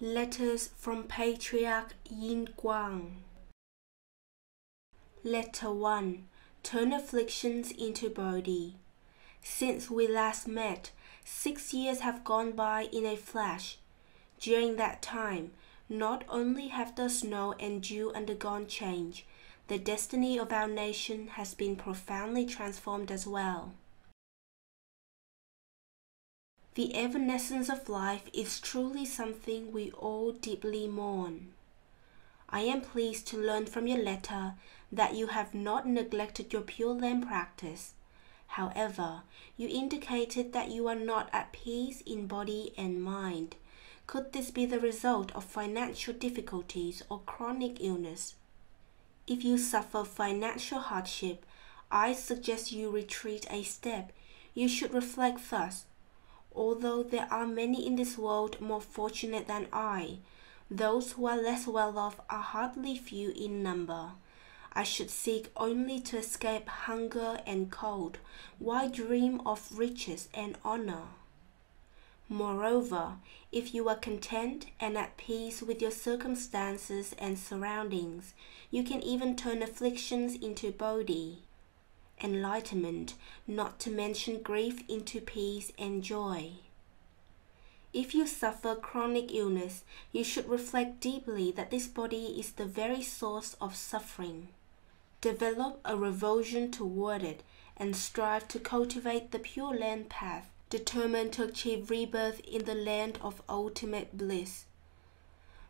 Letters from Patriarch Guang. Letter 1. Turn afflictions into Bodhi. Since we last met, 6 years have gone by in a flash. During that time, not only have the snow and dew undergone change, the destiny of our nation has been profoundly transformed as well. The evanescence of life is truly something we all deeply mourn. I am pleased to learn from your letter that you have not neglected your Pure Land practice. However, you indicated that you are not at peace in body and mind. Could this be the result of financial difficulties or chronic illness? If you suffer financial hardship, I suggest you retreat a step. You should reflect thus. Although there are many in this world more fortunate than I, those who are less well off are hardly few in number. I should seek only to escape hunger and cold. Why dream of riches and honor? Moreover, if you are content and at peace with your circumstances and surroundings, you can even turn afflictions into Bodhi, enlightenment, not to mention grief, into peace and joy. If you suffer chronic illness, you should reflect deeply that this body is the very source of suffering. Develop a revulsion toward it and strive to cultivate the Pure Land path, determined to achieve rebirth in the land of ultimate bliss.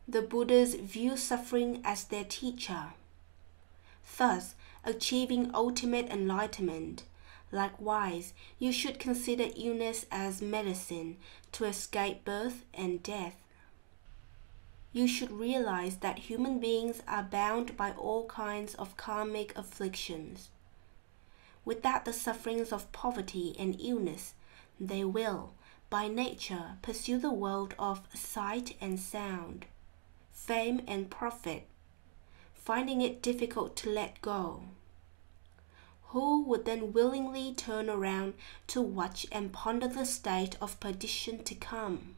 The Buddhas view suffering as their teacher, thus achieving ultimate enlightenment. Likewise, you should consider illness as medicine to escape birth and death. You should realize that human beings are bound by all kinds of karmic afflictions. Without the sufferings of poverty and illness, they will, by nature, pursue the world of sight and sound, fame and profit, finding it difficult to let go. Who would then willingly turn around to watch and ponder the state of perdition to come?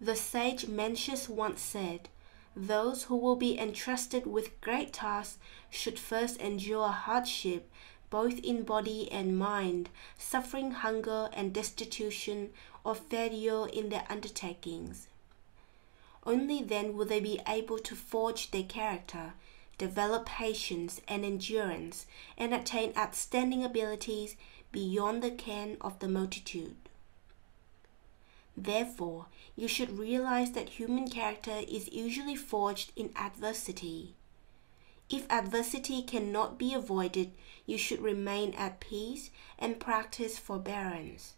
The sage Mencius once said, "Those who will be entrusted with great tasks should first endure hardship, both in body and mind, suffering hunger and destitution or failure in their undertakings. Only then will they be able to forge their character, develop patience and endurance, and attain outstanding abilities beyond the ken of the multitude." Therefore, you should realize that human character is usually forged in adversity. If adversity cannot be avoided, you should remain at peace and practice forbearance.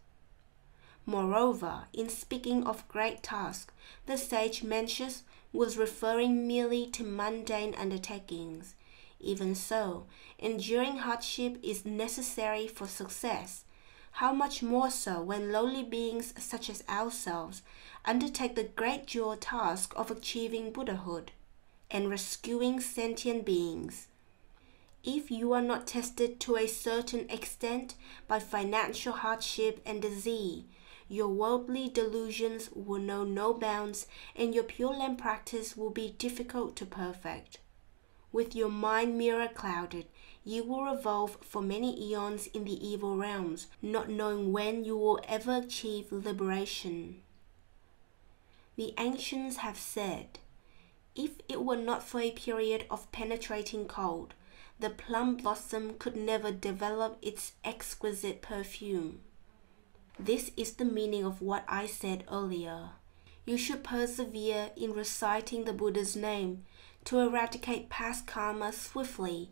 Moreover, in speaking of great tasks, the sage Mencius was referring merely to mundane undertakings. Even so, enduring hardship is necessary for success. How much more so when lowly beings such as ourselves undertake the great dual task of achieving Buddhahood and rescuing sentient beings. If you are not tested to a certain extent by financial hardship and disease, your worldly delusions will know no bounds and your Pure Land practice will be difficult to perfect. With your mind mirror clouded, you will revolve for many eons in the evil realms, not knowing when you will ever achieve liberation. The ancients have said, "If it were not for a period of penetrating cold, the plum blossom could never develop its exquisite perfume." This is the meaning of what I said earlier. You should persevere in reciting the Buddha's name to eradicate past karma swiftly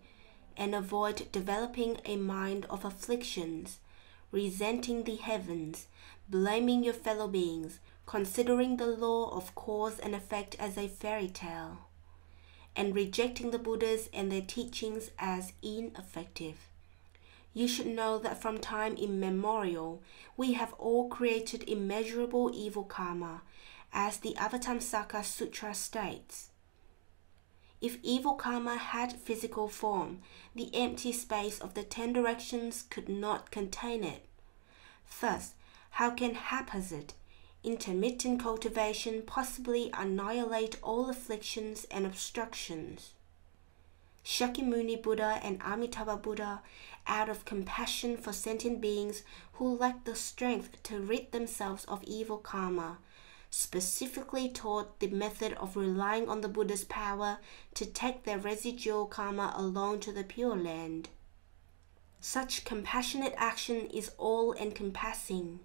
and avoid developing a mind of afflictions, resenting the heavens, blaming your fellow beings, considering the law of cause and effect as a fairy tale, and rejecting the Buddhas and their teachings as ineffective. You should know that from time immemorial, we have all created immeasurable evil karma, as the Avatamsaka Sutra states. If evil karma had physical form, the empty space of the 10 directions could not contain it. Thus, how can haphazard, intermittent cultivation possibly annihilate all afflictions and obstructions. Shakyamuni Buddha and Amitabha Buddha, out of compassion for sentient beings who lack the strength to rid themselves of evil karma, specifically taught the method of relying on the Buddha's power to take their residual karma along to the Pure Land. Such compassionate action is all-encompassing.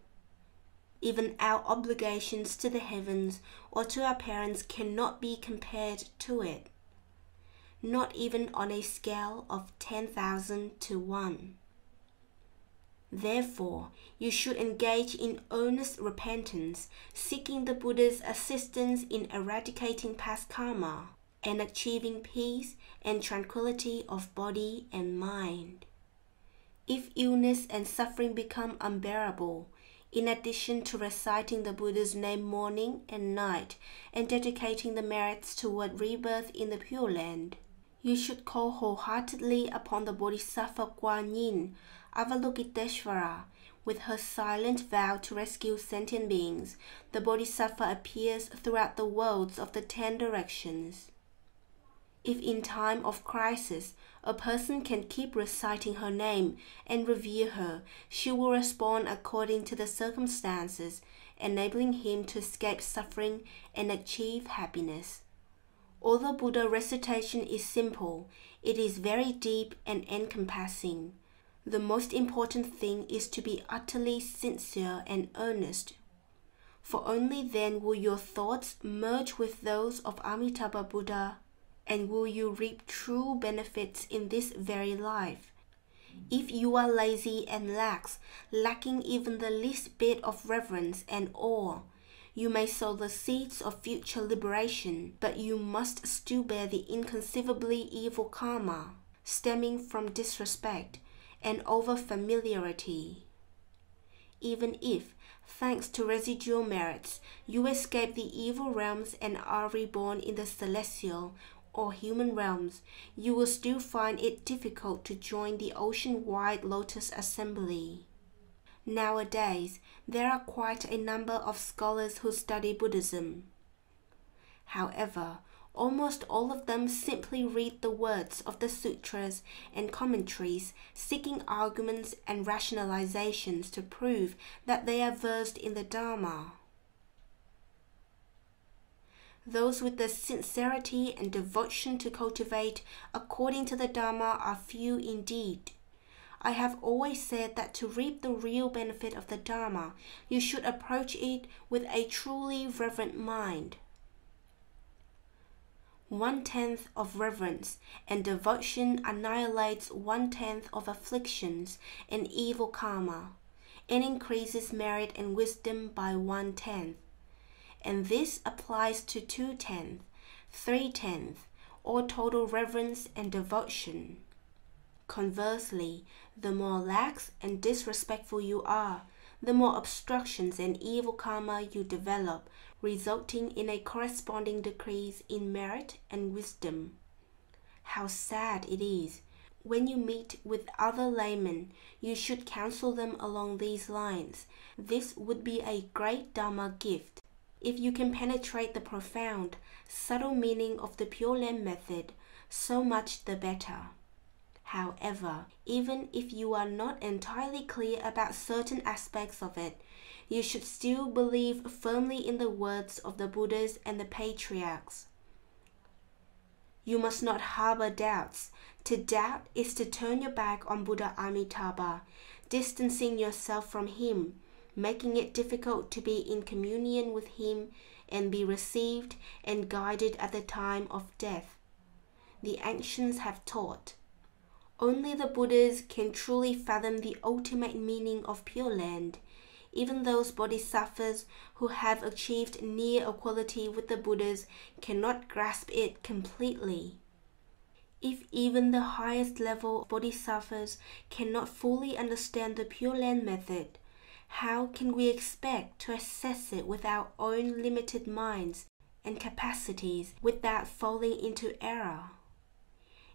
Even our obligations to the heavens or to our parents cannot be compared to it, not even on a scale of 10,000 to 1. Therefore, you should engage in earnest repentance, seeking the Buddha's assistance in eradicating past karma and achieving peace and tranquility of body and mind. If illness and suffering become unbearable, in addition to reciting the Buddha's name morning and night and dedicating the merits toward rebirth in the Pure Land, you should call wholeheartedly upon the Bodhisattva Guang, Avalokiteshvara. With her silent vow to rescue sentient beings, the Bodhisattva appears throughout the worlds of the 10 directions. If in time of crisis, a person can keep reciting her name and revere her, she will respond according to the circumstances, enabling him to escape suffering and achieve happiness. Although Buddha recitation is simple, it is very deep and encompassing. The most important thing is to be utterly sincere and earnest, for only then will your thoughts merge with those of Amitabha Buddha, and will you reap true benefits in this very life. If you are lazy and lax, lacking even the least bit of reverence and awe, you may sow the seeds of future liberation, but you must still bear the inconceivably evil karma stemming from disrespect and over-familiarity. Even if, thanks to residual merits, you escape the evil realms and are reborn in the celestial or human realms, you will still find it difficult to join the ocean-wide lotus assembly. Nowadays, there are quite a number of scholars who study Buddhism. However, almost all of them simply read the words of the sutras and commentaries, seeking arguments and rationalizations to prove that they are versed in the Dharma. Those with the sincerity and devotion to cultivate according to the Dharma are few indeed. I have always said that to reap the real benefit of the Dharma, you should approach it with a truly reverent mind. 1/10 of reverence and devotion annihilates 1/10 of afflictions and evil karma, and increases merit and wisdom by 1/10. And this applies to 2/10, 3/10, or total reverence and devotion. Conversely, the more lax and disrespectful you are, the more obstructions and evil karma you develop, resulting in a corresponding decrease in merit and wisdom. How sad it is! When you meet with other laymen, you should counsel them along these lines. This would be a great Dharma gift. If you can penetrate the profound, subtle meaning of the Pure Land method, so much the better. However, even if you are not entirely clear about certain aspects of it, you should still believe firmly in the words of the Buddhas and the Patriarchs. You must not harbor doubts. To doubt is to turn your back on Buddha Amitabha, distancing yourself from him, making it difficult to be in communion with him and be received and guided at the time of death. The ancients have taught. Only the Buddhas can truly fathom the ultimate meaning of Pure Land. Even those bodhisattvas who have achieved near equality with the Buddhas cannot grasp it completely. If even the highest level of bodhisattvas cannot fully understand the Pure Land method, how can we expect to assess it with our own limited minds and capacities without falling into error?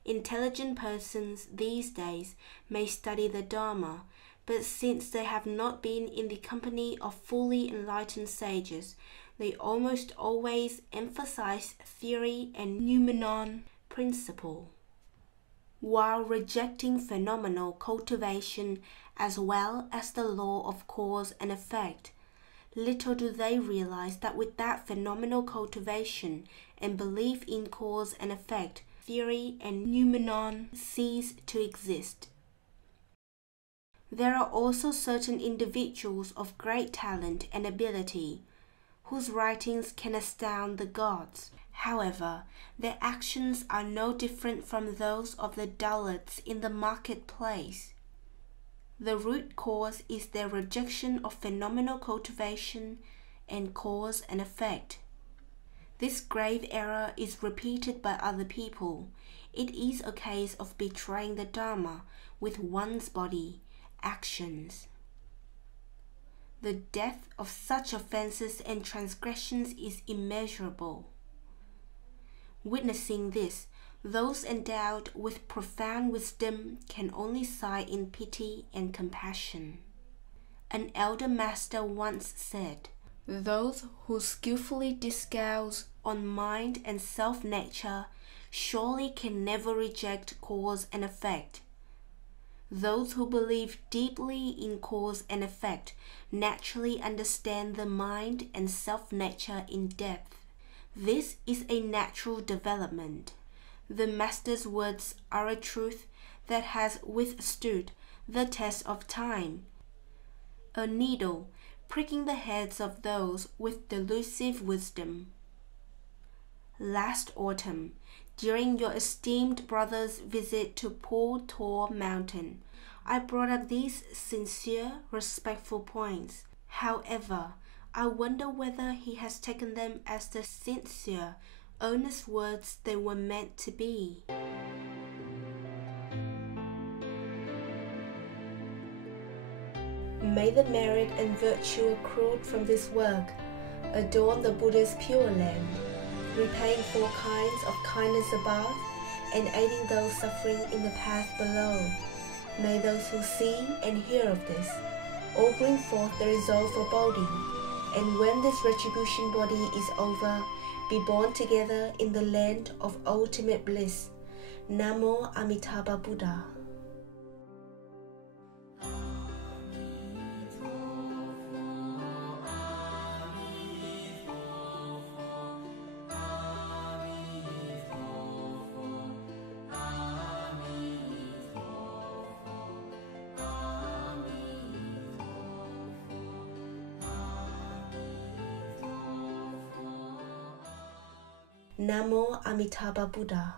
Intelligent persons these days may study the Dharma, but since they have not been in the company of fully enlightened sages, they almost always emphasize theory and noumenon principle, while rejecting phenomenal cultivation as well as the law of cause and effect. Little do they realize that without phenomenal cultivation and belief in cause and effect, theory and noumenon cease to exist. There are also certain individuals of great talent and ability, whose writings can astound the gods. However, their actions are no different from those of the dullards in the marketplace. The root cause is their rejection of phenomenal cultivation and cause and effect. This grave error is repeated by other people. It is a case of betraying the Dharma with one's body, actions. The depth of such offenses and transgressions is immeasurable. Witnessing this, those endowed with profound wisdom can only sigh in pity and compassion. An elder master once said, "Those who skillfully discourse on mind and self-nature surely can never reject cause and effect. Those who believe deeply in cause and effect naturally understand the mind and self-nature in depth. This is a natural development. The Master's words are a truth that has withstood the test of time, a needle pricking the heads of those with delusive wisdom." Last autumn, during your esteemed brother's visit to Po Tor Mountain, I brought up these sincere, respectful points. However, I wonder whether he has taken them as the sincere, earnest words they were meant to be. May the merit and virtue accrued from this work adorn the Buddha's pure land, repaying 4 kinds of kindness above and aiding those suffering in the path below. May those who see and hear of this all bring forth the resolve for Bodhi, and when this retribution body is over, be born together in the land of ultimate bliss. Namo Amitabha Buddha. Namo Amitabha Buddha.